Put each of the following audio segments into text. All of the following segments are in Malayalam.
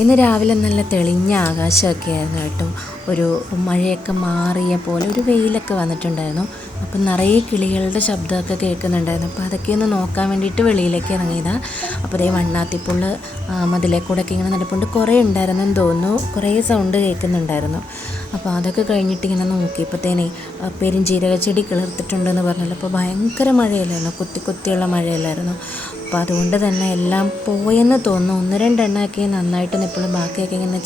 ഇന്ന് രാവിലെ നല്ല തെളിഞ്ഞ ആകാശമൊക്കെ ആയിരുന്നു കേട്ടോ. ഒരു മഴയൊക്കെ മാറിയ പോലെ ഒരു വെയിലൊക്കെ വന്നിട്ടുണ്ടായിരുന്നു. അപ്പം നിറയെ കിളികളുടെ ശബ്ദമൊക്കെ കേൾക്കുന്നുണ്ടായിരുന്നു. അപ്പോൾ അതൊക്കെ ഒന്ന് നോക്കാൻ വേണ്ടിയിട്ട് വെളിയിലേക്ക് ഇറങ്ങിയതാണ്. അപ്പോൾ അതേ വണ്ണാത്തിപ്പുള്ള് മതിലേക്കൂടെയൊക്കെ ഇങ്ങനെ നടപ്പുണ്ട്. കുറേ ഉണ്ടായിരുന്നെന്ന് തോന്നുന്നു, കുറേ സൗണ്ട് കേൾക്കുന്നുണ്ടായിരുന്നു. അപ്പോൾ അതൊക്കെ കഴിഞ്ഞിട്ട് ഇങ്ങനെ നോക്കിയപ്പോഴത്തേനെ പെരുംജീരക ചെടി കിളിർത്തിട്ടുണ്ടെന്ന് പറഞ്ഞല്ലോ. അപ്പോൾ ഭയങ്കര മഴയല്ലായിരുന്നു, കുത്തിയുള്ള മഴയല്ലായിരുന്നു. അപ്പോൾ അതുകൊണ്ട് തന്നെ എല്ലാം പോയെന്ന് തോന്നുന്നു. 1-2 എണ്ണമൊക്കെ നന്നായിട്ട് നിൽപ്പുള്ളൂ, ബാക്കിയൊക്കെ ഇങ്ങനെ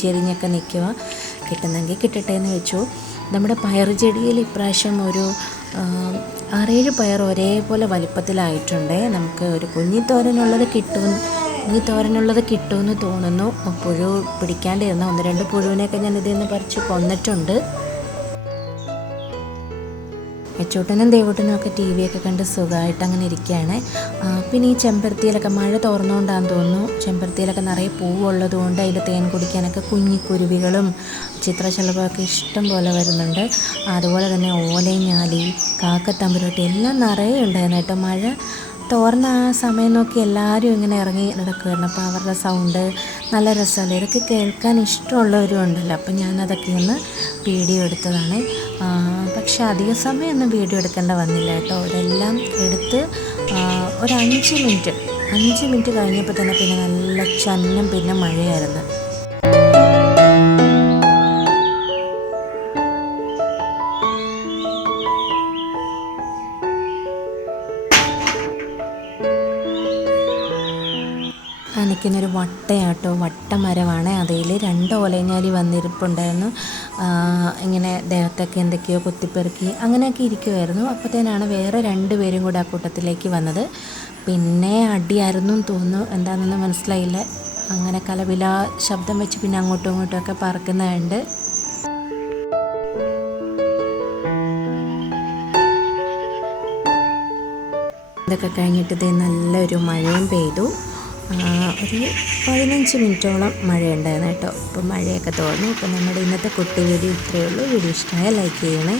ചെരിഞ്ഞൊക്കെ നിൽക്കുക. കിട്ടുന്നെങ്കിൽ കിട്ടട്ടെ എന്ന് വെച്ചു. നമ്മുടെ പയർ ചെടിയിൽ ഇപ്രാവശ്യം ഒരു 6-7 പയർ ഒരേപോലെ വലിപ്പത്തിലായിട്ടുണ്ട്. നമുക്ക് ഒരു കുഞ്ഞിത്തോരനുള്ളത് കിട്ടുമെന്ന് തോന്നുന്നു. പുഴു പിടിക്കാണ്ടിരുന്ന 1-2 പുഴുവിനെയൊക്കെ ഞാൻ ഇതിൽ നിന്ന് പറിച്ച് കൊന്നിട്ടുണ്ട്. അച്ചൂട്ടനും ദേവൂട്ടനും ഒക്കെ ടി വിയൊക്കെ കണ്ട് സുഖമായിട്ട് അങ്ങനെ ഇരിക്കുകയാണ്. പിന്നെ ഈ ചെമ്പരത്തിയിലൊക്കെ മഴ തോർന്നുകൊണ്ടാണെന്ന് തോന്നുന്നു, ചെമ്പരത്തിയിലൊക്കെ നിറയെ പൂവുള്ളത് കൊണ്ട് അതിൽ തേൻ കുടിക്കാനൊക്കെ കുഞ്ഞിക്കുരുവികളും ചിത്രശലഭമൊക്കെ ഇഷ്ടം പോലെ വരുന്നുണ്ട്. അതുപോലെ തന്നെ ഓലയും ഞാലി, കാക്കത്തമ്പുരോട്ടി എല്ലാം നിറയെ ഉണ്ടായിരുന്നു കേട്ടോ. മഴ തോർന്ന ആ സമയം നോക്കി എല്ലാവരും ഇങ്ങനെ ഇറങ്ങി നടക്കുമായിരുന്നു. അപ്പോൾ അവരുടെ സൗണ്ട് നല്ല രസമല്ലേ, ഇതൊക്കെ കേൾക്കാൻ ഇഷ്ടമുള്ളവരും ഉണ്ടല്ലോ. അപ്പം ഞാനതൊക്കെ ഒന്ന് വീഡിയോ എടുത്തതാണ്. പക്ഷെ അധിക സമയമൊന്നും വീഡിയോ എടുക്കേണ്ട വന്നില്ല കേട്ടോ. ഇതെല്ലാം എടുത്ത് ഒരു 5 മിനിറ്റ് കഴിഞ്ഞപ്പോൾ തന്നെ പിന്നെ നല്ല ചന്നം, പിന്നെ മഴയായിരുന്നു. നിൽക്കുന്നൊരു വട്ടമരമാണ്. അതിൽ 2 ഓലഞ്ഞാലി വന്നിരിപ്പുണ്ടായിരുന്നു. ഇങ്ങനെ ദേഹത്തൊക്കെ എന്തൊക്കെയോ കുത്തിപ്പെറുക്കി അങ്ങനെയൊക്കെ ഇരിക്കുമായിരുന്നു. അപ്പോഴത്തേനാണ് വേറെ 2 പേരും കൂടെ ആ കൂട്ടത്തിലേക്ക് വന്നത്. പിന്നെ അടിയായിരുന്നു തോന്നുന്നു, എന്താണെന്ന് മനസ്സിലായില്ല. അങ്ങനെ കലപില ശബ്ദം വെച്ച് പിന്നെ അങ്ങോട്ടും ഇങ്ങോട്ടുമൊക്കെ പറക്കുന്നതുണ്ട്. ഇതൊക്കെ കഴിഞ്ഞിട്ട് നല്ലൊരു മഴയും പെയ്തു. ഒരു 15 മിനിറ്റോളം മഴയുണ്ടായിരുന്നു കേട്ടോ. അപ്പോൾ മഴയൊക്കെ തോന്നി. അപ്പോൾ നമ്മുടെ ഇന്നത്തെ കുട്ടി വീഡിയോ ഇത്രയേ ഉള്ളൂ. വീഡിയോ ഇഷ്ടമായ ലൈക്ക് ചെയ്യണേ.